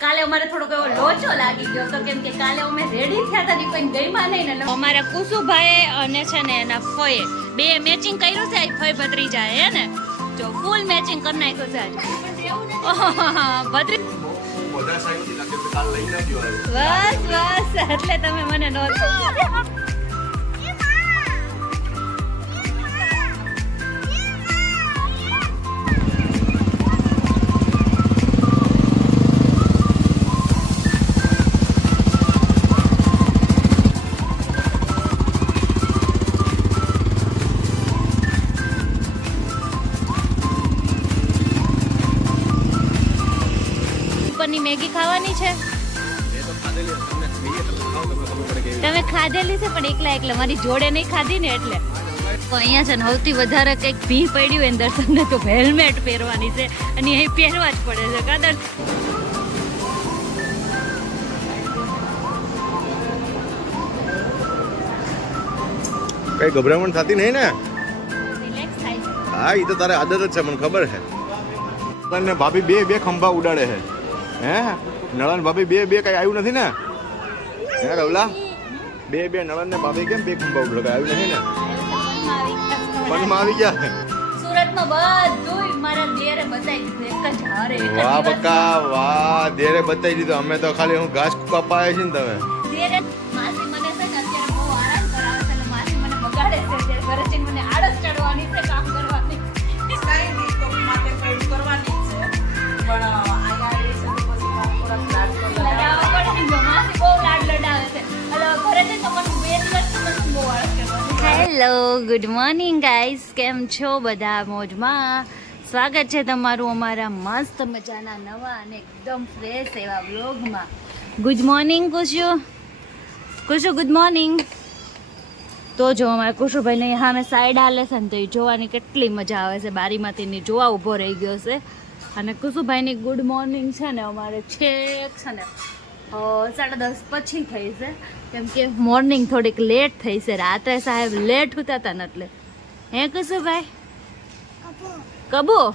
કાલે અમારે થોડોક એવો લોચો લાગી ગયો તો કેમ કે કાલે અમે રેડી થયા હતા ને કોઈ ગઈમાં નહીં ને અમારા કુસુભાઈ અને છે ને એના ફોએ બે મેચિંગ કર્યું છે ફોય ભત્રી જાય હે ને? જો ફૂલ મેચિંગ કરી નાખ્યું છે આજ. ભત્રી. બસ બસ એટલે તમે મને નહોતું ઉપરની મેગી ખાવાની છે? એ તમે ખાધેલી છે પણ એકલા એકલા. મારી જોડે નહીં ખાધી ને એટલે. તો અહીંયા છે ને સૌથી વધારે કંઈક ભી પડ્યું હોય ને તમને તો હેલ્મેટ પહેરવાની છે. અને અહીં પહેરવા જ પડે છે કાદર કઈ ગભરામણ થતી નહીં ને? હા એ તો તારે આદત જ છે મને ખબર છે. નળન ભાભી બે બે ખંભા ઉડાડે છે. હે? નળન ભાભી બે બે કઈ આવ્યું નથી ને? હે રવલા? બે બે નળન ને ભાભી કેમ બે ખંભા ઉડાડે આવ્યું નથી ને? મનમાં આવી ગયા. સુરતમાં બધું મારા દેરે બતાવી દીધું. એક જ હારે વાહ બકા વાહ દેરે બતાવી દીધું. અમે તો ખાલી હું ઘાસ કપાય છે ને તમે. દેરે માસી મને છે ને અત્યારે બહુ આરામ કરાવે છે અને માસી મને બગાડે છે અત્યારે. ઘરે જઈને મને આળસ ચડવાની છે કામ કરવાની. કાંઈ નહીં, તો માટે કંઈ કરવાની છે. પણ હેલો ગુડ મોર્નિંગ ગાઈસ કેમ છો બધા મોજમાં? સ્વાગત છે તમારું અમારા મસ્ત મજાના નવા અને એકદમ ફ્રેશ એવા વ્લોગમાં good morning Kushu. Kushu good morning તો જો અમારા કુશુભાઈને સામે સાઈડ હાલે છે ને તો એ જોવાની કેટલી મજા આવે છે. બારીમાંથી ને જોવા ઊભો રહી ગયો છે. અને કુશુભાઈની ગુડ મોર્નિંગ છે ને અમારે છેક છે ને સાડા દસ પછી થઈ છે. કેમ કે મોર્નિંગ થોડીક લેટ થઈ છે. રાત્રે સાહેબ લેટ ઉતા હતા ને એટલે હે કુશુભાઈ? કબુ?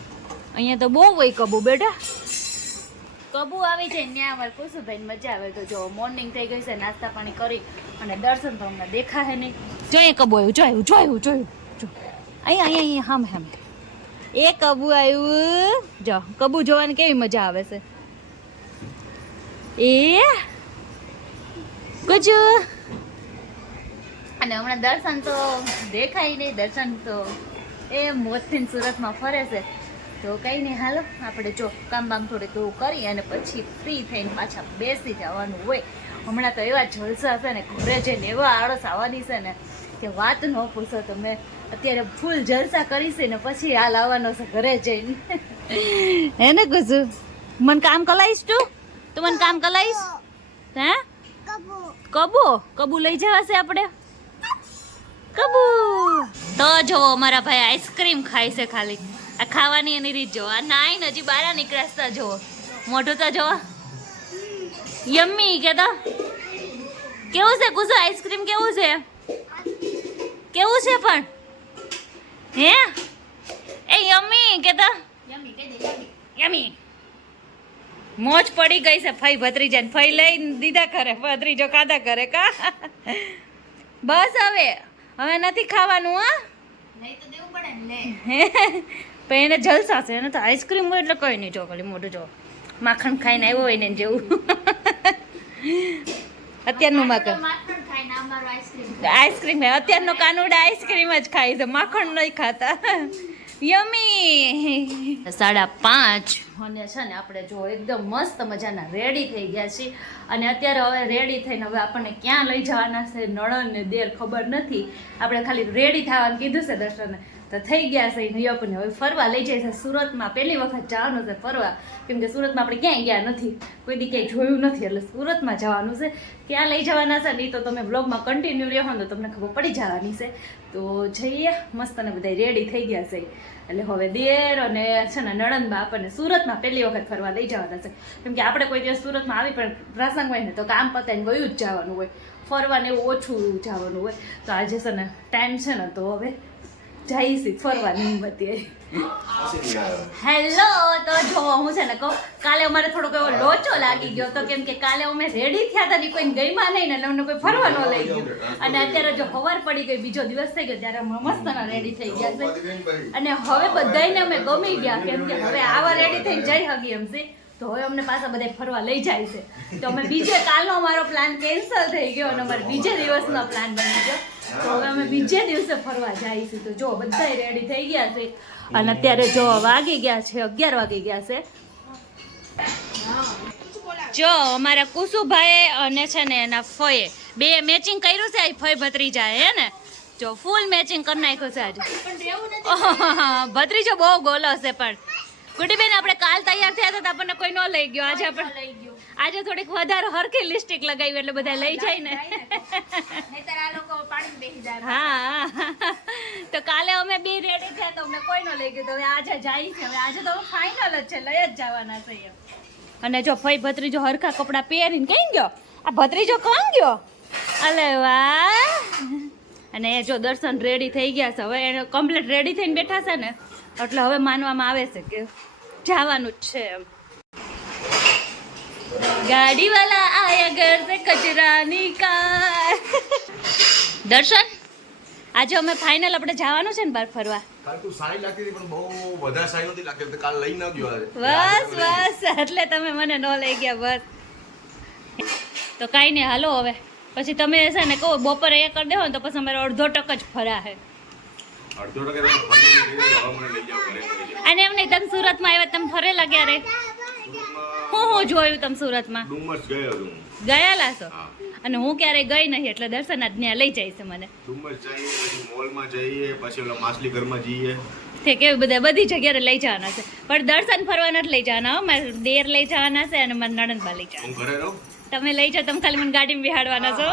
અહીંયા તો બહુ હોય કબુ બેટા. કબુ આવી જાય ત્યાં અમારે ભાઈ મજા આવે. તો જો મોર્નિંગ થઈ ગઈ છે, નાસ્તા પાણી કરી અને દર્શન તો અમને દેખાય નહીં. જોઈએ કબુ આવ્યું જોયું જોયું જોયું જો. અહીંયા અહીંયા અહીંયા, હમ હમ. એ કબુ આવ્યું. જો, કબુ જોવાની કેવી મજા આવે છે? એ? અને હમણાં દર્શન તો દેખાય નહીં દર્શન તો એ મોતથી સુરતમાં ફરે છે. તો કંઈ નહીં હાલો આપણે જો કામ બામ થોડું એવું કરી અને પછી ફ્રી થઈને પાછા બેસી જવાનું હોય. હમણાં તો એવા જલસા છે ને ઘરે જઈને એવા આળસ આવવાની છે ને કે વાત ન પૂછો તો મેં અત્યારે ફૂલ જલસા કરીશે ને પછી હાલ આવવાનો છે ઘરે જઈને. હે ને કુસુ મને કામ કલાઈશ તું? તું મને કામ કલાઈશ? હે? કબુ. કબુ લઈ જવાશે આપણે? કબુ. તો જુઓ અમારા ભાઈ આઈસ્ક્રીમ ખાય છે ખાલી. આ ખાવાની એની રીત જુઓ આ નાઈ ને હજી બારા નીકળાસતા જુઓ મોઢું તો જુઓ યમ્મી કે તો કેવું છે કુસુ આઈસ્ક્રીમ કેવું છે? કેવું છે પણ? હે? એ યમ્મી કે તો યમ્મી મોજ પડી ગઈ છે ફઈ ભત્રીજા ને ફઈ લઈ દીધા કરે ભત્રીજો કાદા કરે કા? બસ હવે હવે નથી ખાવાનું હા. પણ એને જલસા છે એને તો આઈસ્ક્રીમ હોય એટલે કઈ નહીં જો ખાલી મોઢું જો. માખણ ખાઈને આવ્યો હોય ને જેવું. અત્યારનું માખણ આઈસ્ક્રીમ. હે અત્યારનો કાનુડા આઈસ્ક્રીમ જ ખાય છે માખણ નહીં ખાતા. યમી સાડા પાંચ અને છે ને આપણે જો એકદમ મસ્ત મજાના રેડી થઈ ગયા છીએ. અને અત્યારે હવે રેડી થઈને હવે આપણને ક્યાં લઈ જવાના છે નળન ને દેર ખબર નથી. આપણે ખાલી રેડી થવાનું કીધું છે દર્શને. તો થઈ ગયા છે નહીં આપણને હવે ફરવા લઈ જાય છે. સુરતમાં પહેલી વખત જવાનું છે ફરવા. કેમ કે સુરતમાં આપણે ક્યાંય ગયા નથી. કોઈ દી ક્યાંય જોયું નથી, એટલે સુરતમાં જવાનું છે. ક્યાં લઈ જવાના છે ને તો તમે બ્લોગમાં કન્ટિન્યુ રહ્યો તો તમને ખબર પડી જવાની છે. તો જઈએ, મસ્ત અને બધા રેડી થઈ ગયા છે. એટલે હવે દેર અને છે ને નણંદમાં આપણને સુરતમાં પહેલી વખત ફરવા લઈ જવાના છે. કેમ કે આપણે કોઈ દિવસ સુરતમાં આવી પણ પ્રસંગ હોય ને તો કામ પતાવીને ગયું જ જવાનું હોય. ફરવાને એવું ઓછું જવાનું હોય. તો આજે છે ને ટાઈમ છે ને તો હવે જઈશી ફરવા નિમતી હેલો, તો જો હું છે ને કહું, કાલે અમારે થોડોક એવો લોચો લાગી ગયો તો કેમ કે કાલે અમે રેડી થયા હતા ની કોઈ ગઈમાં નહીં ને અમને કોઈ ફરવા ન લઈ ગયું. અને અત્યારે જો હવાર પડી ગઈ, બીજો દિવસ થઈ ગયો ત્યારે અમે મસ્તના રેડી થઈ ગયા છે અને હવે બધાયને અમે ગમી ગયા, કેમ કે હવે આવા રેડી થઈને જઈ હગી એમ છે. તો હવે અમને પાછા બધા ફરવા લઈ જાય છે. તો અમે બીજે કાલનો અમારો પ્લાન કેન્સલ થઈ ગયો અને અમારે બીજે દિવસનો પ્લાન બની ગયો. તો હવે અમે બીજે દિવસે. ફરવા જઈશું. તો જો બધા રેડી થઈ ગયા છે. અને અત્યારે જો વાગી ગયા છે અગિયાર વાગી ગયા છે. જો અમારા કુસુભાઈ અને છે ને એના ફયે બે મેચિંગ કર્યું છે આ ભત્રી ભત્રીજા હે ને? જો ફૂલ મેચિંગ કરી નાખ્યું છે આજે. ભત્રીજો બહુ ગોલો છે પણ. ગુડીબેન આપણે કાલ તૈયાર થયા હતા તો આપણને કોઈ ન લઈ ગયો. આજે આપણે આજે થોડીક વધારે હરખી લિપસ્ટિક લગાવી એટલે બધા લઈ જાય ને. હા તો કાલે અમે બે રેડી થયા તો અમને કોઈ ન લઈ ગયું. તો હવે આજે જાય છે. હવે આજે તો ફાઇનલ જ છે. લઈ જ જવાના છે અને જો ફઈ ભત્રીજો હરખા કપડાં પહેરીને કઈ ગયો? આ ભત્રીજો કોણ ગયો? અલે વાહ. અને એ જો દર્શન રેડી થઈ ગયા છે. હવે એને કમ્પ્લીટ રેડી થઈને બેઠા છે ને. એટલે હવે માનવામાં આવે છે કે જવાનું જ છે એમ. ગાડી વાલા આયા ઘર से કચરા કાર. દર્શન આજે અમે ફાઇનલ આપણે જવાનું છે ને બહાર ફરવા? તું સારી લાગતી હતી પણ બહુ વધારે સારી નહોતી લાગતી કાલ લઈ ન ગયો બસ બસ એટલે તમે મને ન લઈ ગયા બસ. તો કાંઈ નહીં હાલો હવે. પછી તમે છે ને કહો બપોરે એ કરી દેવો ને તો પછી અમારે અડધો ટક જ ફરા હે. અને એમ નહીં તમે સુરતમાં આવ્યા તમે ફરેલા ક્યારે? હું હું જોયું તમે સુરતમાં? ગયેલા છો અને હું ક્યારેય ગઈ નહીં એટલે દર્શન આજ ત્યાં લઈ જાય છે મને. મોલમાં જઈએ પછી ઓલા માછલી ઘરમાં જઈએ. તે કે બધા બધી જગ્યાએ લઈ જવાના છે. પણ દર્શન ફરવા નથી લઈ જવાના હો મારે દેર લઈ જવાના છે અને મારા નણંદબા લઈ જવાના હું ઘરે રહું? તમે લઈ જાઓ તમે ખાલી મને ગાડીમાં બિહાડવાના છો.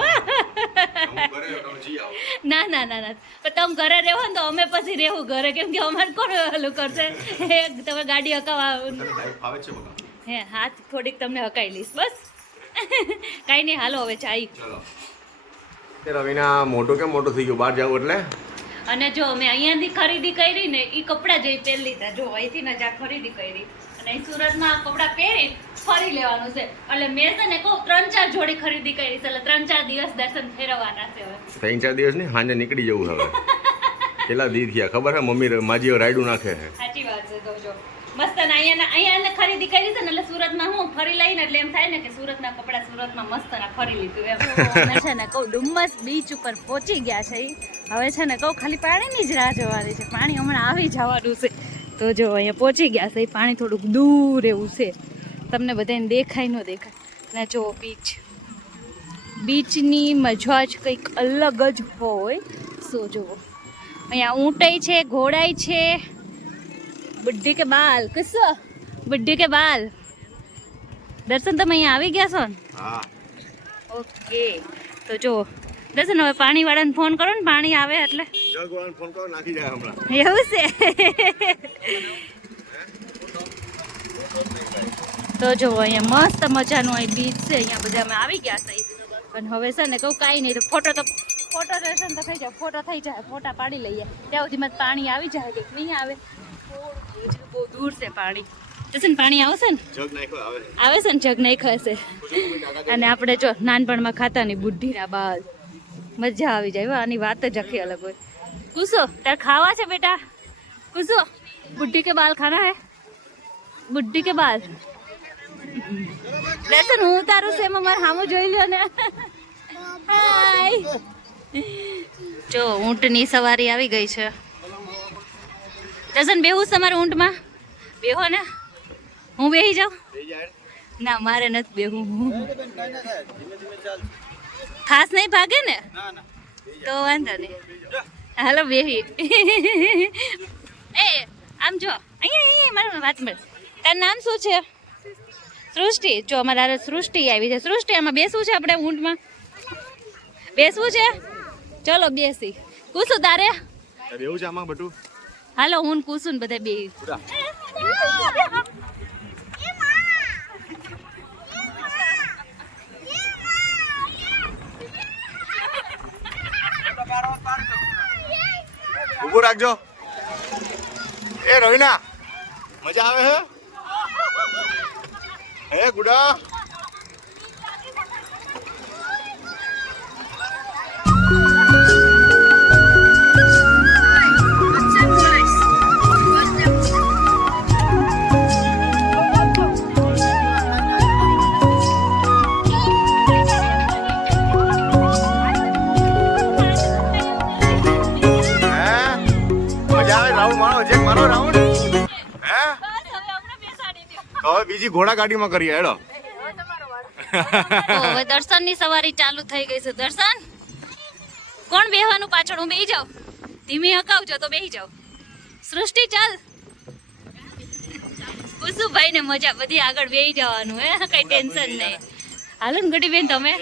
ના ના ના ના. પણ તમે ઘરે રહેવો ને તો અમે પછી રહેવું ઘરે. કેમ કે અમારે કોણ ઓલું કરશે? તમે ગાડી હકાવા હે હાથ થોડીક તમને હકાઈ લઈશ બસ. કાંઈ નહીં હાલો હવે ચાઈ ચલો. તે રવિના મોટો કેમ મોટો થઈ ગયો? બહાર જાવ એટલે? અને જો અમે અહીંયાથી ખરીદી કરી ને એ કપડાં જઈ પહેરી લીધા જો અહીંથી ને ખરીદી કરી. અને અહીં સુરતમાં કપડાં પહેરી ફરી લેવાનું છે. એટલે મેં છે ને કહું ત્રણ ચાર જોડી ખરીદી કરી છે એટલે ત્રણ ચાર દિવસ દર્શન ફેરવવાના છે હવે. ત્રણ ચાર દિવસ નહીં સાંજે નીકળી જવું હવે. કેટલા દી થયા ખબર હે મમ્મી માજી રાયડું નાખે છે સાચી વાત છે તો જો. મસ્ત ને અહીંયા અહીંયા ખરીદી કરી છે ને એટલે સુરતમાં હું ફરી લઈને એટલે એમ થાય ને કે સુરતના કપડા સુરતમાં મસ્ત ના ફરી લીધું એમ. અમે છે ને કહું ડુમ્મસ બીચ ઉપર પહોંચી ગયા છે. હવે છે ને કહું ખાલી પાણીની જ રાહ જોવાની છે. પાણી હમણાં આવી જવાનું છે. તો જો અહીંયા પહોંચી ગયા છે. પાણી થોડુંક દૂર એવું છે. તમને બધાને દેખાય ન દેખાય. ને જો બીચ બીચની મજા જ કંઈક અલગ જ હોય. સો જુઓ. અહીંયા ઊંટાઈ છે ઘોડાઈ છે. બુઢ્ઢી કે બાલ. કસો બુઢ્ઢી કે બાલ. દર્શન તમે અહીંયા આવી ગયા છો ને? હા. ઓકે. તો જો દર્શન હવે પાણીવાળાને ફોન કરો ને. પાણી આવે એટલે. જલ ફોન કરો નાખી જાય હમણાં. એવું છે? તો જો અહીંયા મસ્ત મજાનું અહીં બીચ છે. અહીંયા બધા અમે આવી ગયા છે પણ હવે છે ને કહું કાંઈ નહીં તો ફોટો તો ફોટો રહેશે ને તો થઈ જાય. ફોટો થઈ જાય. ફોટા પાડી લઈએ. ત્યાં સુધીમાં પાણી આવી જાય કે નહીં આવે? બહુ દૂર છે પાણી. જશે ને પાણી આવશે ને? આવે. છે ને? જગ નહીં ખસે અને આપણે જો નાનપણમાં ખાતાની બુઢીના બાદ મજા આવી જાય. આની વાત જ આખી અલગ હોય. કુસો તારે ખાવા છે બેટા? કુસો બુઢી કે બાલ ખાના હે? બુઢી કે બાલ? લેસન હું તારું છે એમાં મારે સામું જોઈ લ્યો ને. હાય. જો ઊંટની સવારી આવી ગઈ છે. લેસન બેહું છે તમારે ઊંટમાં? બેહો ને. હું બેહી જાઉં? ના મારે નથી બેહું હું ખાસ નહીં ભાગે ને. તો વાંધો નહીં. હાલો બેહી. એ આમ જો અહીંયા અહીંયા મારું વાત મળે તારું નામ શું છે? સૃષ્ટિ. જો અમારા સૃષ્ટિ આવી છે. સૃષ્ટિ આમાં બેસવું છે આપણે ઊંટમાં? બેસવું છે? ચલો બેસી. કુસુ તારે? બેવું છે આમાં બટુ હાલો હું કુસુ ને બધા બે રાખજો. એ રવિના. મજા આવે હે? હે ગુડા? બીજી ઘોડા ગાડીમાં કરીએ હવે દર્શનની સવારી ચાલુ થઈ ગઈ છે. દર્શન, કોણ બેહવાનું પાછળ? હું બેહી જાઉં? ધીમી હકાવજો તો બેહી જાઉં. સૃષ્ટિ, ચાલ. કુસુભાઈ ને મજા બધી આગળ બેહી જવાનું, હે? કઈ ટેન્શન નહીં. હાલો ને ગટી બેન તમે?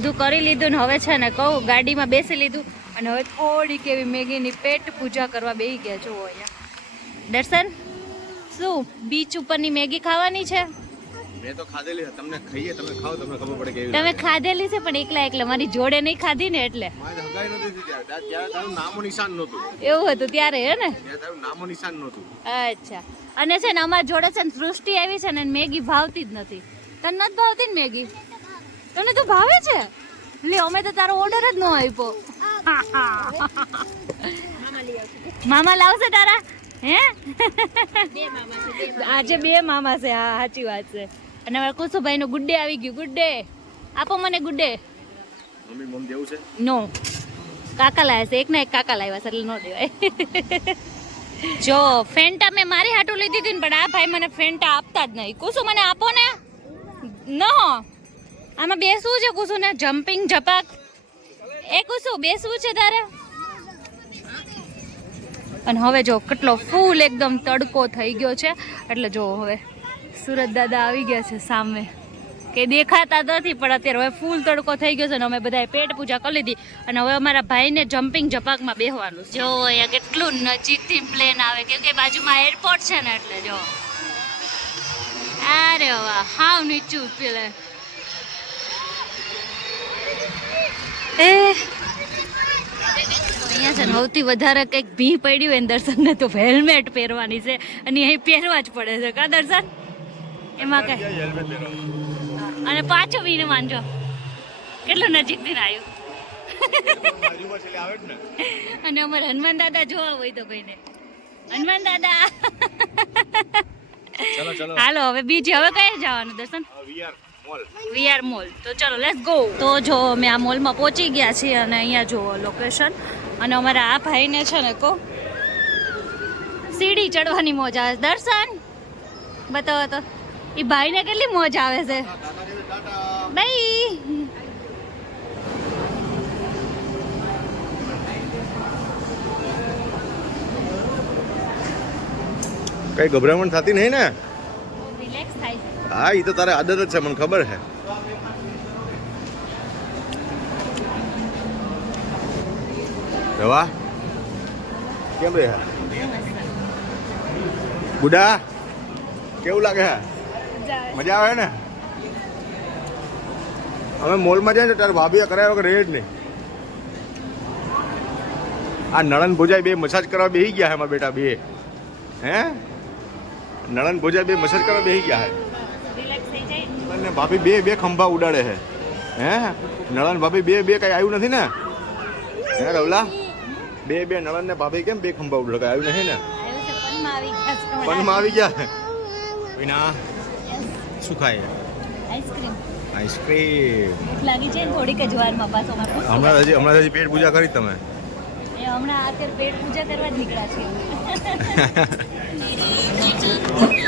બધું કરી લીધું ને હવે છે ને કહું ગાડીમાં બેસી લીધું અને હવે થોડીક એવી મેગીની પેટ પૂજા કરવા બેસી ગયા જુઓ અહીંયા. દર્શન શું બીચ ઉપરની મેગી ખાવાની છે? મેં તો ખાધેલી છે તમને ખાઈએ તમે ખાઓ તમને ખબર પડે કેવી તમે ખાધેલી છે પણ એકલા એકલા મારી જોડે નહીં ખાધી ને એટલે. નિશાન નહોતું. એવું હતું ત્યારે હે ને? નામો નિશાન નહોતું. અચ્છા. અને છે ને અમારા જોડે છે ને સૃષ્ટિ આવી છે ને મેગી ભાવતી જ નથી. તને નથી ભાવતી ને મેગી? તને તો ભાવે છે? લે અમે તો તારો ઓર્ડર જ ન આપ્યો. મામા લાવશે તારા? હે? આજે બે મામા છે હા સાચી વાત છે. અને હવે કુસુભાઈ નું ગુડ ડે આવી ગયું. ગુડ ડે આપો મને ગુડ ડે મમ્મી મમ જેવું છે? નો કાકા લાવ્યા છે. એક ના એક કાકા લાવ્યા છે એટલે નો દેવાય. જો ફેન્ટા મેં મારી હાટું લીધી હતી ને પણ આ ભાઈ મને ફેન્ટા આપતા જ નહીં. કુસુ મને આપો ને. ન. આમાં બેસવું છે કુસુ ને? જમ્પિંગ ઝપાક. એ કુસુ બેસવું છે તારે? અને હવે જો કેટલો ફૂલ એકદમ તડકો થઈ ગયો છે. એટલે જો હવે સુરત દાદા આવી ગયા છે સામે. કે દેખાતા નથી, પણ અત્યારે હવે ફૂલ તડકો થઈ ગયો છે ને અમે બધાએ પેટ પૂજા કરી લીધી. અને હવે અમારા ભાઈને જમ્પિંગ ઝપાકમાં બેહવાનું. જો, અહીંયા કેટલું નજીકથી પ્લેન આવે. કેમ કે બાજુમાં એરપોર્ટ છે ને, એટલે જો. અરે વાહ, હાવ નીચું પેલે એ. અહીંયા છે ને સૌથી વધારે કંઈક ભી પડ્યું હોય દર્શનને તો હેલ્મેટ પહેરવાની છે. અને અહીં પહેરવા જ પડે છે. કા દર્શન? એમાં કઈ? અને પાછો વીને માનજો કેટલું નજીકથી આવ્યું. અને અમારે હનુમાન દાદા જોવા હોય તો કોઈને. હનુમાન દાદા. હાલો હવે બીજી હવે કઈ જવાનું દર્શન? VR mall. મોલ તો ચલો લેટ્સ ગો તો જો અમે આ મોલમાં પહોંચી ગયા છીએ અને અહીંયા જુઓ લોકેશન અને અમારા આ ભાઈને છે ને કહો સીડી ચડવાની મોજ આવે છે. દર્શન બતાવો તો. એ ભાઈને કેટલી મોજ આવે છે? બાઈ. કઈ ગભરામણ થતી નહીં ને? હા એ તો તારે આદત જ છે, મને ખબર છે. રવા કેમ રે ગુડા કેવું લાગે હે મજા આવે ને? અમે મોલમાં જઈએ ને ત્યારે ભાભીએ કરાવ્યા વગર જ નહીં. આ નળન ભોજાઈ બે મસાજ કરવા બેસી ગયા એમાં બેટા બે. હે? નળન ભોજાઈ બે મસાજ કરવા બેસી ગયા થઈ જાય અને ભાભી બે બે ખંભા ઉડાડે છે. હે? નળન ભાભી બે બે કઈ આવ્યું નથી ને? હે રવલા? બે બે નળન ને ભાભી કેમ બે ખંભા ઉડાડે? કઈ આવ્યું નથી ને? પનમાં આવી ગયા. વિના શું ખાય? Ice cream. Ice cream. લાગી છે ને થોડીક જ વારમાં પાછો હમણાં હજી હમણાં હજી પેટ પૂજા કરી તમે? હમણાં અત્યારે પેટ પૂજા કરવા જ નીકળ્યા છે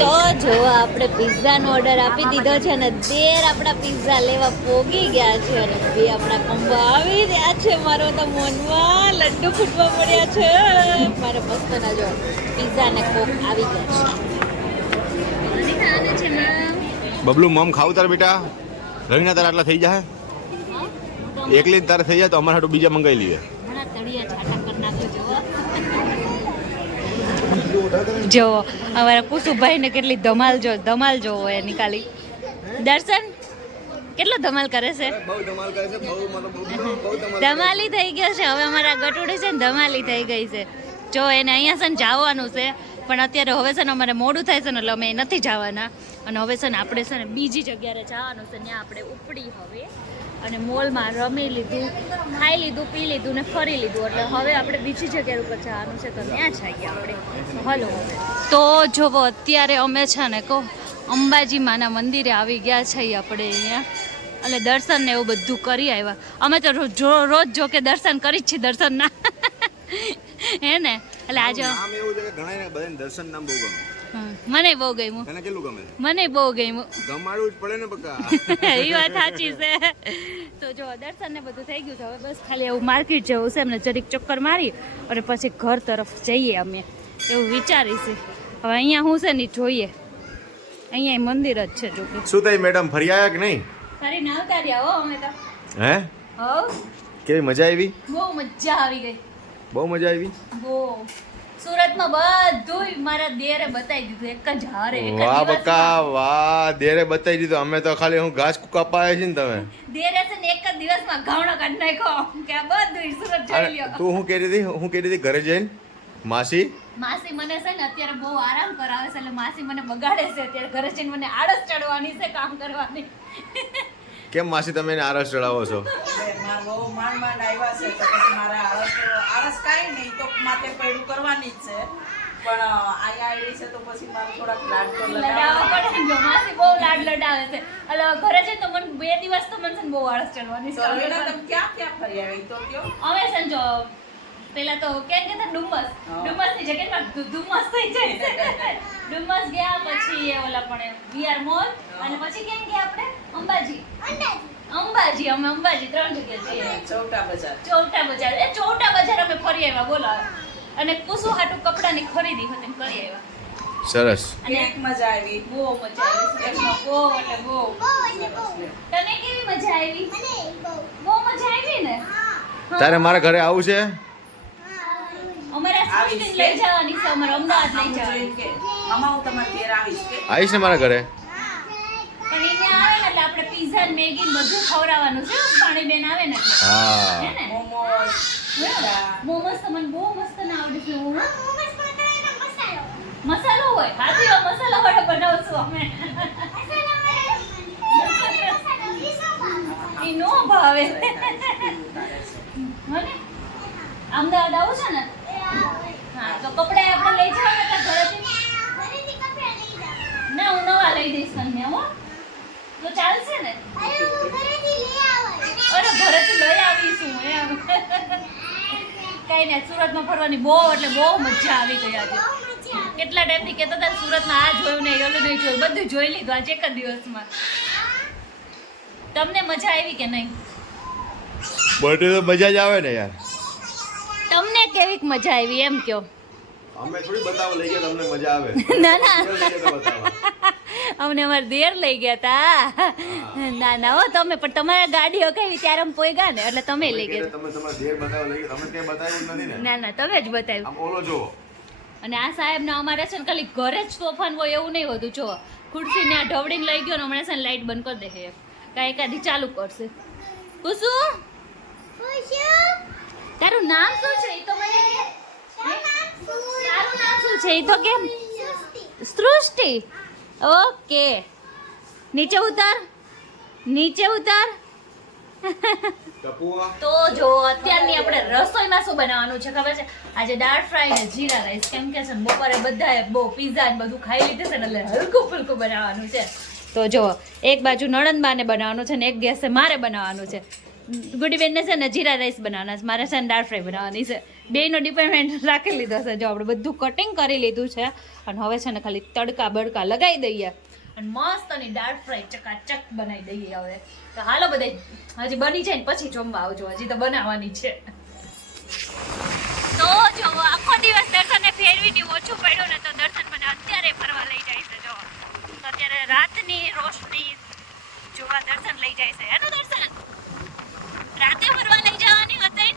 તો જો આપણે પિઝાનો ઓર્ડર આપી દીધો છે અને દેર આપણા પિઝા લેવા પોગી ગયા છે અને બે આપણા કંબા આવી રહ્યા છે. મારો તો મોનમાં લડ્ડુ ફૂટવા પડ્યા છે. મારે મસ્તના જો પિઝા ને કોક આવી ગયા છે. બબલું મમ ખાવું તાર બેટા? રવિના તારા આટલા થઈ જાય એકલી તારે થઈ જાય તો અમારા હાટું બીજા મંગાવી લઈએ હમણાં તળિયા છાટા કરી નાખો જો, અમારા કુસુભાઈ ને કેટલી ધમાલ જો, ધમાલ જોવો એ નીકાળી દર્શન, કેટલો ધમાલ કરે છે? ધમાલી થઈ ગયો છે. હવે અમારા ગટુડી છે ને ધમાલી થઈ ગઈ છે. જો, એને અહીંયા છે ને જવાનું છે. પણ અત્યારે હવે છે ને અમારે મોડું થાય છે ને એટલે અમે નથી જવાના. અને હવે છે ને આપણે છે ને બીજી જગ્યાએ જવાનું છે. ત્યાં આપણે ઉપડી હવે. અને મોલમાં રમી લીધું, ખાઈ લીધું, પી લીધું ને ફરી લીધું. એટલે હવે આપણે બીજી જગ્યા ઉપર જવાનું છે તો ત્યાં જઈએ આપણે. હલો. તો જોવો, અત્યારે અમે છે ને કહો, અંબાજી માના મંદિરે આવી ગયા છીએ આપણે અહીંયા. અને દર્શન ને એવું બધું કરી આવ્યા. અમે તો રોજ જો કે દર્શન કરી જ છીએ દર્શનના. હે ને? એટલે આજે દર્શન નામ બહુ ગમે. મને બહુ ગમ્યું. તને કેટલું ગમે? મને બહુ ગમ્યું. ગમાડવું જ પડે ને બકા એ વાત સાચી છે. તો જો દર્શન ને બધું થઈ ગયું છે હવે બસ ખાલી એવું માર્કેટ જેવું છે એમને જરીક ચક્કર મારી અને પછી ઘર તરફ જઈએ અમે. એવું વિચારીશું. હવે અહીંયા હું છે ને જોઈએ. અહીંયા મંદિર જ છે જો શું થઈ મેડમ ફરી આવ્યા કે નહીં? ફરી ના ઉતાર્યા હો અમે તો. હે? હો કેવી મજા આવી? બહુ મજા આવી ગઈ. બહુ મજા આવી? બહુ. સુરતમાં બધું મારા દેરે બતાવી દીધું. એક જ હારે વાહ બકા વાહ દેરે બતાવી દીધું. અમે તો ખાલી હું ઘાસ કાપા છે ને તમે. દેરે છે ને એક જ દિવસમાં ઘાવણો કાઢ નાખ્યો. કે આ બધું સુરત જોઈ લ્યો. તું હું કહેતી હતી? હું કહેતી હતી ઘરે જઈને? માસી? માસી મને છે ને અત્યારે બહુ આરામ કરાવે છે એટલે માસી મને બગાડે છે અત્યારે. ઘરે જઈને મને આળસ ચડવાની છે કામ કરવાની. કેમ માસી તમે એને આરસ ચડાવો છો? બહુ માંડ માંડ આવ્યા છે પછી મારે આળસ તો- આળસ કાંઈ નહીં તો માથે પૈડું કરવાની જ છે. પણ અહીંયા આવી છે તો પછી મારે થોડાક લાડ તો લડાવવા પડે માસી બહુ લાડ લડાવે છે. એટલે ઘરે છે તો મને બે દિવસ તો મને બહુ આળસ ચડવાની છે. તમે ક્યાં ક્યાં ફરી આવી તો કયો. અમે છે ને જો પેલા તો કેમ કે ડુમસ. ડુમસની જગ્યામાં ધુ- ધુમ્મસ થઈ જાય. ડુમસ ગયા પછી એ ઓલા પણ વીઆર મોલ અને પછી કેમ ગયા આપણે? અંબાજી. અંબાજી. અમે અંબાજી ત્રણ જગ્યા જઈએ. ચોટા બજાર. ચોટા બજાર. એ ચોટા બજાર અમે ફરી આવ્યા બોલો અને કુસુ હાટુ કપડાની ખરીદી હતી કરી આવ્યા. સરસ. અને એક મજા આવી. બહુ મજા આવી. બહુ એટલે બહુ તને કેવી મજા આવી? બહુ. મજા આવી ને? તારે મારા ઘરે આવું છે? આવીશ લઈ જવાની છે અમારે અમદાવાદ લઈ જવાની કે? મામા હું તમારા ઘેર આવીશ કે? આવીશ ને મારા ઘરે? પણ એને આવે ને એટલે આપણે પીઝા ને મેગી ને બધું ખવડાવવાનું છે પાણી બેન આવે ને. હા. મોમોસ મોમોસ તો મને બહુ મસ્ત ના આવડે છે હું. મસાલો હોય. હાથી મસાલો મસાલા બનાવશું અમે. નો ભાવે. મને અમદાવાદ આવું છે ને? હા, તો કપડા આપણે લઈ જવાના હતા ઘરેથી? ના, હું નવા લઈ દઈશ તમને, હો. તો ચાલશે ને? અરે, ઘરેથી લઈ આવીશું, એમ. કઈ નહીં, સુરતમાં ફરવાની બહુ, એટલે બહુ મજા આવી ગઈ આજે. કેટલા ટાઈમથી કહેતા હતા સુરતમાં આ જોયું નહીં ઓલું નહીં જોયું, બધું જોઈ લીધું આજે એક જ દિવસમાં. તમને મજા આવી કે નહીં? બર્થડે મજા જ આવે ને યાર. તમને કેવીક મજા આવી એમ કયો? અમે થોડી બતાવો લઈ ગયા તમને મજા આવે. ના ના. અમને અમારા દેર લઈ ગયા તા. ના ના હો તમે પણ તમારા ગાડી હકાવી ત્યારે અમે પોઈ ગયા ને એટલે તમે લઈ ગયા. તમે તમારા દેર બતાવો લઈ ગયા તમે ત્યાં બતાવ્યું નથી ને. ના ના તમે જ બતાવ્યું. આમ ઓલો જો અને આ સાહેબ ને અમારે છે ને ખાલી ઘરે જ તોફાન હોય એવું નહીં હોતું. જો ખુરશી ને આ ઢવડીને લઈ ગયો ને હમણાં છે ને લાઈટ બંધ કરી દે કાંઈ એકાદી ચાલુ કરશે. કુસુ તારું નામ શું છે? એ તો મને તારું નામ શું છે? એ તો કેમ? સૃષ્ટિ. ઓકે. નીચે ઉતાર. નીચે ઉતાર. તો જો અત્યારની આપણે રસોઈમાં શું બનાવવાનું છે ખબર છે? આજે દાળ ફ્રાય ને જીરા રાઈસ. કેમ કે છે બપોરે બધાએ બહુ પીઝા ને બધું ખાઈ લીધું છે ને એટલે હલકું ફુલકું બનાવવાનું છે. તો જો એક બાજુ નણંદબાને બનાવવાનું છે ને એક ગેસે મારે બનાવવાનું છે. ગુડીબેનને છે ને જીરા રાઈસ બનાવવાના છે. મારે છે ને દાળ ફ્રાય બનાવવાની છે. બેયનો ડિપેન્ડમેન્ટ રાખી લીધો છે. જો આપણે બધું કટિંગ કરી લીધું છે અને હવે છે ને ખાલી તડકા બડકા લગાવી દઈએ અને મસ્ત અને દાળ ફ્રાય ચકાચક બનાવી દઈએ હવે. તો હાલો બધા, હજી બની જાય ને પછી જમવા આવજો. હજી તો બનાવવાની છે. તો જો, આખો દિવસ દર્શનને ફેરવીને ઓછું પડ્યું ને તો દર્શન મને અત્યારે ફરવા લઈ જાય છે, જો. અત્યારે રાતની રોશની જોવા દર્શન લઈ જાય છે. એનું દર્શન. રાતે ફરવા લઈ જવાની હતી?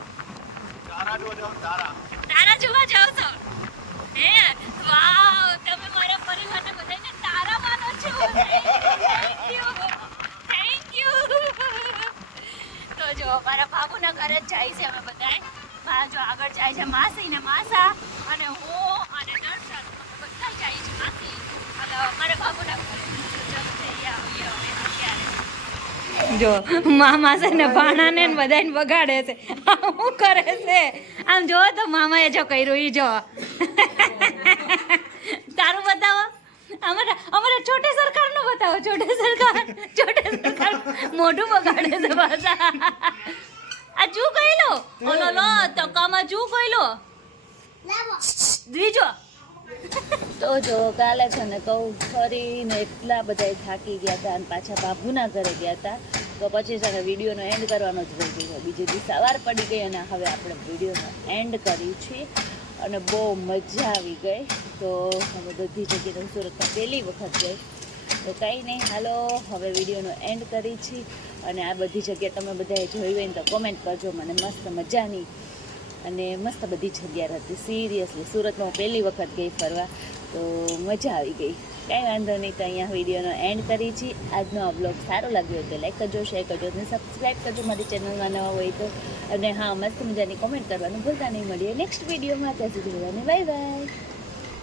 તારા જોવા જાવ તારા. તારા જોવા જાવ છો? હે? વાવ તમે મારા પરિવારને બધાને તારા માનો છો. થેન્ક યુ થેન્ક યુ તો જો મારા બાબુના ઘરે જ જાય છે અમે બધાય. મારા જો આગળ જાય છે માસી ને માસા અને હું અને દર્શન બધા જાય છે માસી. અને મારા બાબુના ઘરે યા યા અત્યારે જો મામા છે ને ભાણાને બધાને બગાડે છે. શું કરે છે? આમ જો તો મામાએ જો કર્યું ઈ જો. તારું બતાવો. અમારા અમારા છોટે સરકારનું બતાવો છોટે સરકાર છોટે સરકાર મોઢું બગાડે છે પાછા. આ જુ કહી લો ઓલો લો તકામાં કહી લો દ્વિજો તો જો કાલે છે ને કહું, ફરીને એટલા બધા થાકી ગયા હતા અને પાછા બાબુના ઘરે ગયા હતા તો પછી છે વિડીયોનો એન્ડ કરવાનો જ રહી ગયો. બીજી દિવસ સવાર પડી ગઈ અને હવે આપણે વિડીયોનો એન્ડ કર્યું છે અને બહુ મજા આવી ગઈ. તો હવે બધી જગ્યાએ સુરતમાં પહેલી વખત ગઈ. તો કંઈ નહીં, હાલો, હવે વિડીયોનો એન્ડ કરી છીએ અને આ બધી જગ્યા તમે બધાએ જોઈ હોય ને તો કોમેન્ટ કરજો. મને મસ્ત મજાની અને મસ્ત બધી જગ્યા હતી સિરિયસલી સુરતમાં હું પહેલી વખત ગઈ ફરવા, તો મજા આવી ગઈ. કાંઈ વાંધો નહીં, તો અહીંયા વિડીયોનો એન્ડ કરી છીએ આજનો આ બ્લોગ સારો લાગ્યો તો લાઈક કરજો શેર કરજો અને સબસ્ક્રાઈબ કરજો મારી ચેનલમાં નવા હોય તો. અને હા, મસ્ત મજાની કોમેન્ટ કરવાનું ભૂલતા નહીં. મળીએ નેક્સ્ટ વિડીયોમાં. ત્યાં સુધી જોવાની બાય બાય